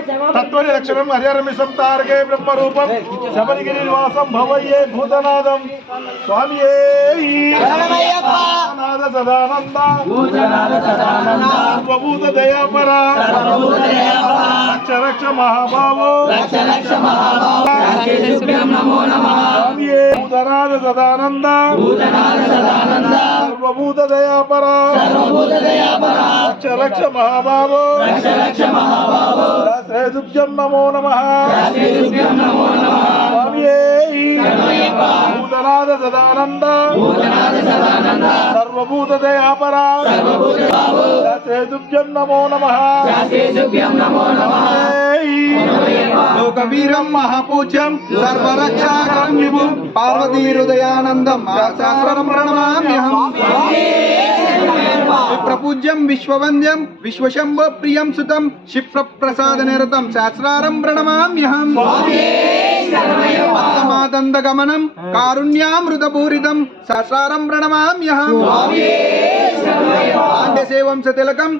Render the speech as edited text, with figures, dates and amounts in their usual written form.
శరణం తత్వని రక్షణం హరిహరమిషం తారకే బ్రహ్మరూపం శబరిగిరి నివాసం భవయ్యే భూతనాదం స్వామియే నాద సదానంద సర్వభూత దయాపర రక్ష రక్ష మహాబావో స్వామియే భూతనాద సదానంద సర్వభూత దయాపర రక్ష రక్ష మహాబావో శ్రీదుభ్యం నమో నమః స్వామియే భూతనాద సదానంద సర్వభూత దయాపర శ్రీదుభ్యం నమో నమః లోకవీరం మహాపూజ్యం సర్వరక్షాకరం విభుం పార్వతీ హృదయానందం సహస్రం ప్రణమామ్యహం విప్రపూజ్యం విశ్వవంద్యం విశ్వశంభో ప్రియం సుతం క్షిప్రప్రసాద నిరతం సహస్రారం ప్రణమామ్యహం మాతందగమనం కారుణ్యామృతపూరితం సహస్రారం ప్రణమామ్యహం పాండ్యసేవం సతిలకం